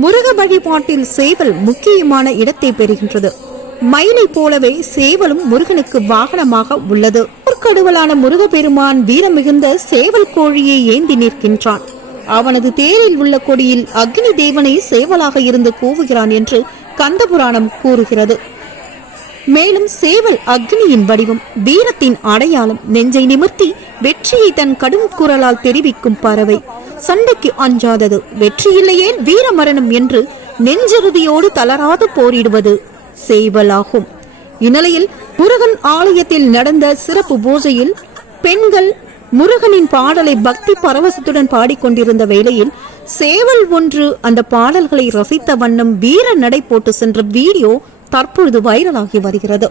முருக வழிபாட்டில் சேவல் முக்கியமான இடத்தை பெறுகின்றது. மயிலை போலவே சேவலும் முருகனுக்கு வாகனமாக உள்ளது. கடவுளான முருகப்பெருமான் வீரமிகுந்த சேவல் கோழியை ஏந்தி நிற்கின்றான். அவனது தேரில் உள்ள கொடியில் அக்னி தேவனை சேவலாக இருந்து கூவுகிறான் என்று கந்தபுராணம் கூறுகிறது. மேலும் சேவல் அக்னியின் வடிவம், வீரத்தின் அடையாளம், நெஞ்சை நிமிர்த்தி வெற்றியை தன் கடும் குரலால் தெரிவிக்கும் பறவை, சண்டைக்கு அஞ்சாதது, வெற்றியில்லையே வீர மரணம் என்று நெஞ்செறுதியோடு தளராது போரிடுவது சேவலாகும். இந்நிலையில் முருகன் ஆலயத்தில் நடந்த சிறப்பு பூஜையில் பெண்கள் முருகனின் பாடலை பக்தி பரவசத்துடன் பாடிக்கொண்டிருந்த வேளையில் சேவல் ஒன்று அந்த பாடல்களை ரசித்த வண்ணம் வீர நடை போட்டு சென்ற வீடியோ தற்பொழுது வைரலாகி வருகிறது.